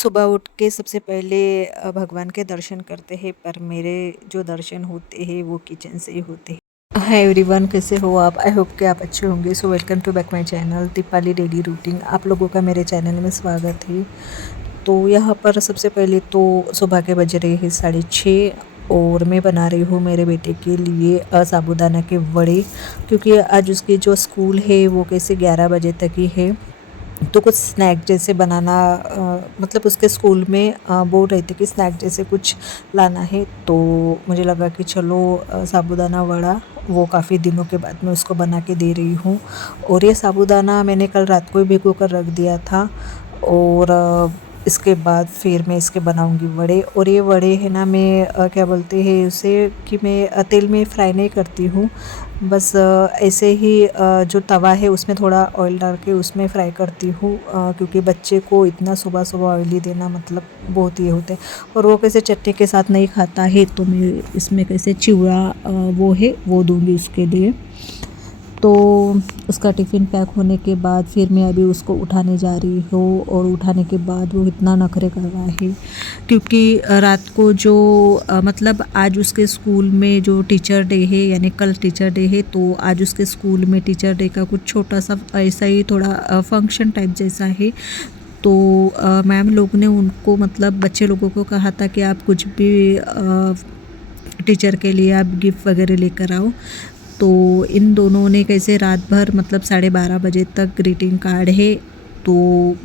सुबह उठ के सबसे पहले भगवान के दर्शन करते हैं, पर मेरे जो दर्शन होते हैं वो किचन से ही होते हैं। हाय एवरीवन, कैसे हो आप? आई होप कि आप अच्छे होंगे। So welcome to back my channel Deepali daily routine. आप लोगों का मेरे चैनल में स्वागत है। तो यहाँ पर सबसे पहले तो सुबह के बज रहे हैं 6:30 और मैं बना रही हूँ मेरे बेटे के लिए साबूदाना के वड़े, क्योंकि आज उसकी जो स्कूल है वो कैसे 11 बजे तक ही है। तो कुछ स्नैक जैसे बनाना, मतलब उसके स्कूल में बोल रहे थे कि स्नैक जैसे कुछ लाना है, तो मुझे लगा कि चलो साबूदाना वड़ा वो काफ़ी दिनों के बाद मैं उसको बना के दे रही हूँ। और ये साबूदाना मैंने कल रात को ही भिगो कर रख दिया था, और इसके बाद फिर मैं इसके बनाऊंगी वड़े। और ये वड़े है ना, मैं क्या बोलते हैं उसे, कि मैं तेल में फ्राई नहीं करती हूँ, बस ऐसे ही जो तवा है उसमें थोड़ा ऑयल डाल के उसमें फ्राई करती हूँ, क्योंकि बच्चे को इतना सुबह सुबह ऑयली देना मतलब बहुत ये होते हैं। और वो कैसे चटनी के साथ नहीं खाता है, तो मैं इसमें कैसे चिवड़ा वो है वो दूंगी उसके लिए। तो उसका टिफ़िन पैक होने के बाद फिर मैं अभी उसको उठाने जा रही हूँ, और उठाने के बाद वो इतना नखरे कर रहा है, क्योंकि रात को जो मतलब आज उसके स्कूल में जो टीचर डे है, यानी कल टीचर डे है, तो आज उसके स्कूल में टीचर डे का कुछ छोटा सा ऐसा ही थोड़ा फंक्शन टाइप जैसा है। तो मैम लोग ने उनको मतलब बच्चे लोगों को कहा था कि आप कुछ भी टीचर के लिए आप गिफ्ट वगैरह लेकर आओ। तो इन दोनों ने कैसे रात भर मतलब 12:30 बजे तक ग्रीटिंग कार्ड है तो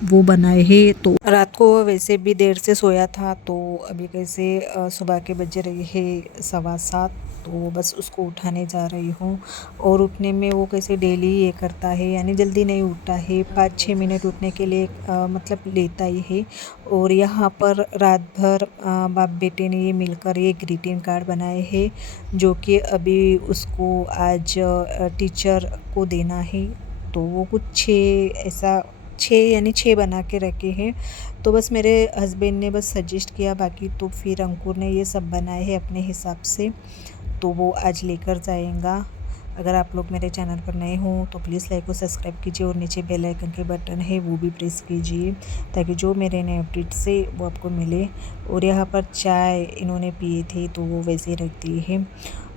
वो बनाए हैं। तो रात को वैसे भी देर से सोया था, तो अभी कैसे सुबह के बज रहे हैं 7:15, तो बस उसको उठाने जा रही हूँ। और उठने में वो कैसे डेली ये करता है, यानी जल्दी नहीं उठता है, 5-6 मिनट उठने के लिए मतलब लेता ही है। और यहाँ पर रात भर बाप बेटे ने ये मिलकर ये ग्रीटिंग कार्ड बनाए हैं, जो कि अभी उसको आज टीचर को देना है। तो वो कुछ 6 ऐसा 6 यानी 6 बना के रखे हैं। तो बस मेरे हस्बैंड ने बस सजेस्ट किया, बाकी तो फिर अंकुर ने ये सब बनाए हैं अपने हिसाब से, तो वो आज लेकर जाएगा। अगर आप लोग मेरे चैनल पर नए हों तो प्लीज़ लाइक और सब्सक्राइब कीजिए, और नीचे बेल आइकन के बटन है वो भी प्रेस कीजिए, ताकि जो मेरे नए अपडेट्स है वो आपको मिले। और यहाँ पर चाय इन्होंने पिए थे तो वो वैसे ही रख दी है।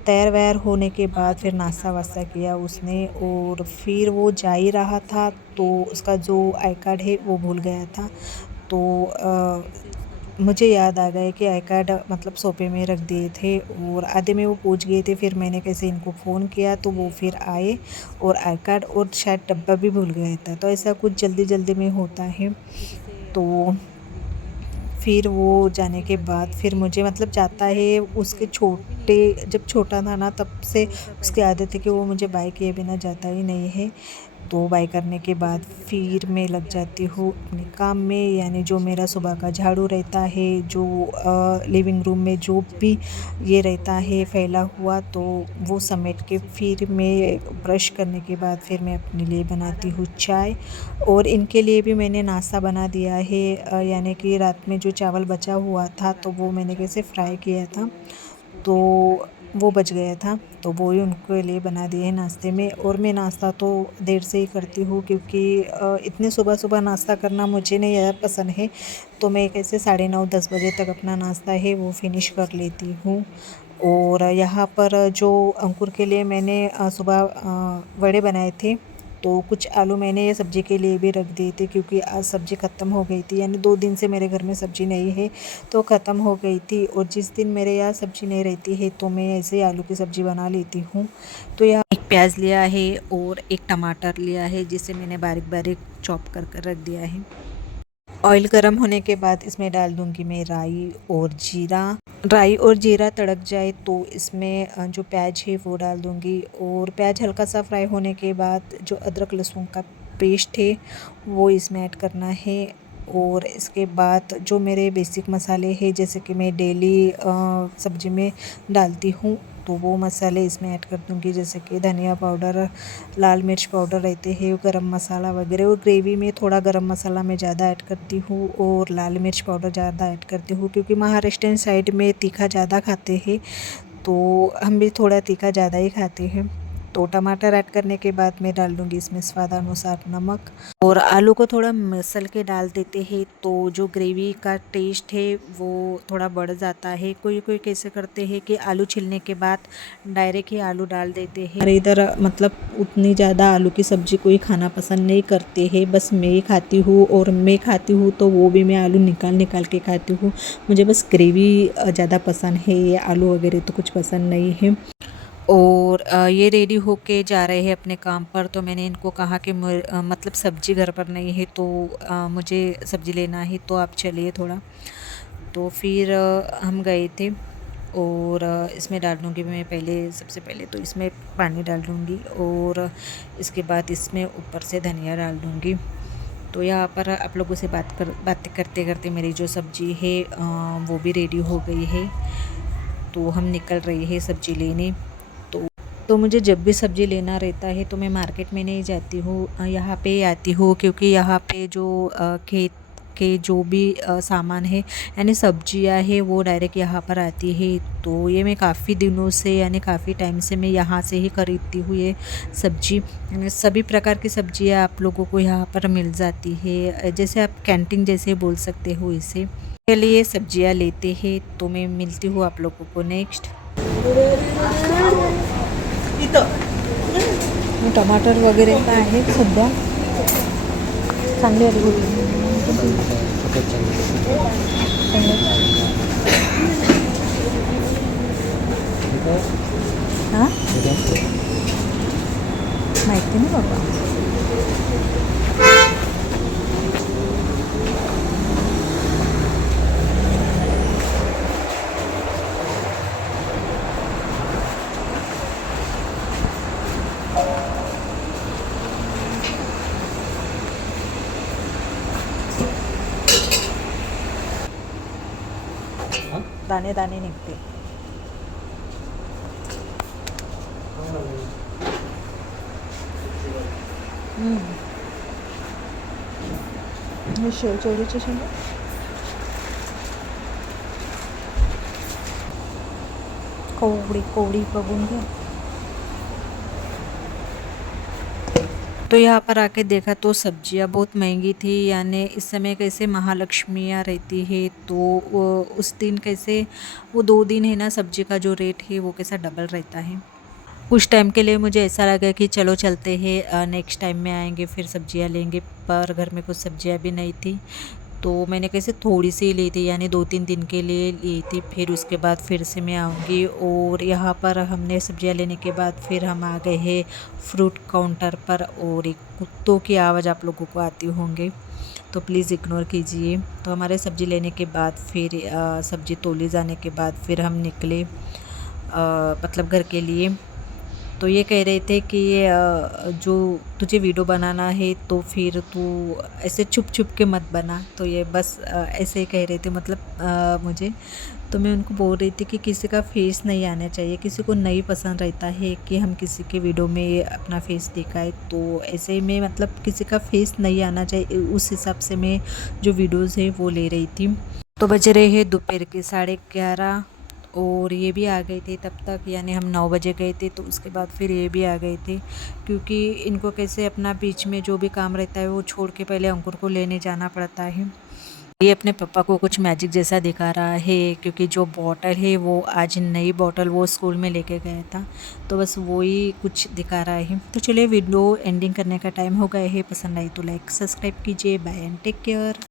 तैयार वैयार होने के बाद फिर नाश्ता वास्ता किया उसने, और फिर वो जा ही रहा था तो उसका जो आई कार्ड है वो भूल गया था। तो मुझे याद आ गया कि आई कार्ड मतलब सोफे में रख दिए थे, और आधे में वो पहुंच गए थे। फिर मैंने कैसे इनको फ़ोन किया तो वो फिर आए, और आई कार्ड और शायद डब्बा भी भूल गया था। तो ऐसा कुछ जल्दी जल्दी में होता है। तो फिर वो जाने के बाद फिर मुझे मतलब जाता है उसके छोटे, जब छोटा था ना तब से उसकी आदत है कि वो मुझे बाय किए बिना जाता ही नहीं है। तो बाय करने के बाद फिर मैं लग जाती हूँ अपने काम में, यानी जो मेरा सुबह का झाड़ू रहता है, जो लिविंग रूम में जो भी ये रहता है फैला हुआ, तो वो समेट के फिर मैं ब्रश करने के बाद फिर मैं अपने लिए बनाती हूँ चाय। और इनके लिए भी मैंने नाश्ता बना दिया है, यानी कि रात में जो चावल बचा हुआ था तो वो मैंने कैसे फ्राई किया था, तो वो बच गया था, तो वो ही उनके लिए बना दिए हैं नाश्ते में। और मैं नाश्ता तो देर से ही करती हूँ, क्योंकि इतने सुबह सुबह नाश्ता करना मुझे नहीं ज़्यादा पसंद है। तो मैं कैसे 9:30-10 बजे तक अपना नाश्ता है वो फिनिश कर लेती हूँ। और यहाँ पर जो अंकुर के लिए मैंने सुबह वड़े बनाए थे, तो कुछ आलू मैंने ये सब्ज़ी के लिए भी रख दिए थे, क्योंकि आज सब्ज़ी ख़त्म हो गई थी, यानी 2 दिन से मेरे घर में सब्ज़ी नहीं है तो ख़त्म हो गई थी। और जिस दिन मेरे यहाँ सब्ज़ी नहीं रहती है तो मैं ऐसे ही आलू की सब्ज़ी बना लेती हूँ। तो यहाँ एक प्याज लिया है और एक टमाटर लिया है, जिसे मैंने बारीक बारीक चॉप कर कर रख दिया है। ऑयल गर्म होने के बाद इसमें डाल दूंगी मैं राई और जीरा। राई और जीरा तड़क जाए तो इसमें जो प्याज है वो डाल दूंगी, और प्याज हल्का सा फ्राई होने के बाद जो अदरक लहसुन का पेस्ट है वो इसमें ऐड करना है। और इसके बाद जो मेरे बेसिक मसाले हैं, जैसे कि मैं डेली सब्ज़ी में डालती हूँ, तो वो मसाले इसमें ऐड कर दूँगी, जैसे कि धनिया पाउडर, लाल मिर्च पाउडर रहते हैं, गरम मसाला वगैरह। और ग्रेवी में थोड़ा गरम मसाला मैं ज़्यादा ऐड करती हूँ, और लाल मिर्च पाउडर ज़्यादा ऐड करती हूँ, क्योंकि महाराष्ट्रियन साइड में तीखा ज़्यादा खाते हैं, तो हम भी थोड़ा तीखा ज़्यादा ही खाते हैं। तो टमाटर ऐड करने के बाद मैं डाल दूँगी इसमें स्वाद अनुसार नमक और आलू को थोड़ा मसल के डाल देते हैं तो जो ग्रेवी का टेस्ट है वो थोड़ा बढ़ जाता है। कोई कोई कैसे करते हैं कि आलू छीलने के बाद डायरेक्ट ही आलू डाल देते हैं। और इधर मतलब उतनी ज़्यादा आलू की सब्ज़ी कोई खाना पसंद नहीं करते हैं, बस मैं ही खाती हूँ और मैं खाती हूँ तो वो भी मैं आलू निकाल निकाल के खाती हूँ। मुझे बस ग्रेवी ज़्यादा पसंद है, ये आलू वगैरह तो कुछ पसंद नहीं है। और ये रेडी होके जा रहे हैं अपने काम पर, तो मैंने इनको कहा कि मतलब सब्ज़ी घर पर नहीं है तो मुझे सब्ज़ी लेना है तो आप चलिए थोड़ा। तो फिर हम गए थे और इसमें डाल दूँगी मैं पहले, सबसे पहले तो इसमें पानी डाल दूँगी और इसके बाद इसमें ऊपर से धनिया डाल दूँगी। तो यहाँ पर आप लोगों से बातें करते करते मेरी जो सब्ज़ी है वो भी रेडी हो गई है। तो हम निकल रहे हैं सब्ज़ी लेने। तो मुझे जब भी सब्ज़ी लेना रहता है तो मैं मार्केट में नहीं जाती हूँ, यहाँ पे आती हूँ क्योंकि यहाँ पे जो खेत के जो भी सामान है यानी सब्जियाँ है वो डायरेक्ट यहाँ पर आती है। तो ये मैं काफ़ी दिनों से यानी काफ़ी टाइम से मैं यहाँ से ही खरीदती हूँ ये सब्ज़ी। यानी सभी प्रकार की सब्जियाँ आप लोगों को यहाँ पर मिल जाती है, जैसे आप कैंटीन जैसे बोल सकते हो इसे। के लिए सब्जियाँ लेते हैं तो मैं मिलती हूँ आप लोगों को नेक्स्ट। टमाटर वगैरे काय आहेत सध्या चांगली आली होती हां माहिती नाही बाबा। दाणे दाणे निघते। शेवचोरीचे शेंगा कोवडी कोवडी बघून घ्या। तो यहाँ पर आके देखा तो सब्जियाँ बहुत महंगी थी, यानी इस समय कैसे महालक्ष्मियाँ रहती है तो उस दिन कैसे वो 2 दिन है ना सब्जी का जो रेट है वो कैसा डबल रहता है। कुछ टाइम के लिए मुझे ऐसा लगा कि चलो चलते हैं, नेक्स्ट टाइम में आएंगे फिर सब्जियाँ लेंगे, पर घर में कुछ सब्जियाँ भी नहीं थी तो मैंने कैसे थोड़ी सी ली थी यानी 2-3 दिन के लिए ली थी। फिर उसके बाद फिर से मैं आऊँगी और यहाँ पर हमने सब्जियाँ लेने के बाद फिर हम आ गए हैं फ्रूट काउंटर पर और एक कुत्तों की आवाज़ आप लोगों को आती होंगे तो प्लीज़ इग्नोर कीजिए। तो हमारे सब्ज़ी लेने के बाद फिर सब्ज़ी तोली जाने के बाद फिर हम निकले मतलब घर के लिए। तो ये कह रहे थे कि जो तुझे वीडियो बनाना है तो फिर तू ऐसे छुप छुप के मत बना, तो ये बस ऐसे ही कह रहे थे मतलब मुझे। तो मैं उनको बोल रही थी कि किसी का फेस नहीं आना चाहिए, किसी को नहीं पसंद रहता है कि हम किसी के वीडियो में अपना फेस दिखाए, तो ऐसे में मतलब किसी का फेस नहीं आना चाहिए, उस हिसाब से मैं जो वीडियोज़ है वो ले रही थी। तो बज रहे हैं दोपहर के 11:30 और ये भी आ गए थे तब तक, यानी हम 9 बजे गए थे तो उसके बाद फिर ये भी आ गए थे क्योंकि इनको कैसे अपना बीच में जो भी काम रहता है वो छोड़ के पहले अंकुर को लेने जाना पड़ता है। ये अपने पापा को कुछ मैजिक जैसा दिखा रहा है क्योंकि जो बॉटल है वो आज नई बॉटल वो स्कूल में लेके गया था तो बस वो ही कुछ दिखा रहा है। तो चलिए वीडियो एंडिंग करने का टाइम हो गया है, पसंद आई तो लाइक सब्सक्राइब कीजिए, बाय एंड टेक केयर।